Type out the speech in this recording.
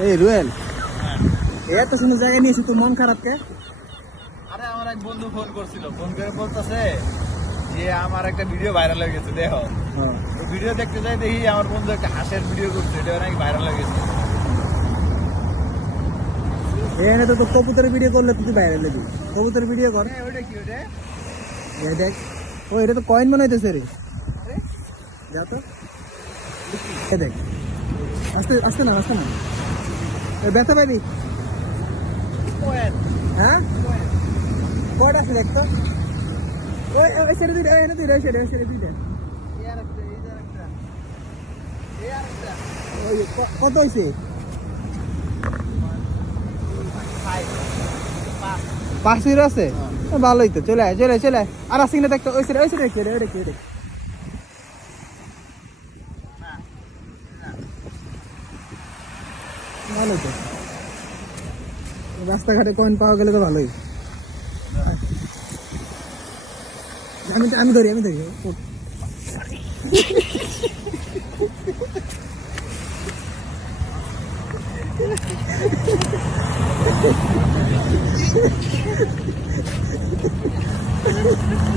এই রুয়েল, এত সুন্দর জায়গায় নিয়েছি, তো মন খারাপ কে? আরে আমার এক বন্ধু ফোন করছিল, ফোন করে বলতেছে যে আমার একটা ভিডিও ভাইরাল হয়ে গেছে, দেখো। তো ভিডিও দেখতে যাই, দেখি আমার বন্ধু একটা হাঁসের ভিডিও করছে, এটা নাকি ভাইরাল হয়ে গেছে। এখানে তো কবুতরের ভিডিও করলে তুই বাইরে লেবি, কবুতরের ভিডিও কর। ওইটা কি ওটা? এই দেখ, ও এটা তো কয়েন বানাইতেছে রে। যা তো, এই দেখ, আস্তে আস্তে না, আস্তে না, ব্যথা পাবি। হ্যাঁ, কয়টা আছে দেখ তো। ওই ছেড়ে দিই, এনে দিই, ছেড়ে দিই। কত হয়েছে? 5 ইউরো আছে, ভালোই তো। চলে আয়, চলে আয়। আর আসি না দেখতো, ওই ছেড়ে রেখে ভালো তো। রাস্তাঘাটে কয়েন পাওয়া গেলে তো ভালোই। আমি ধরি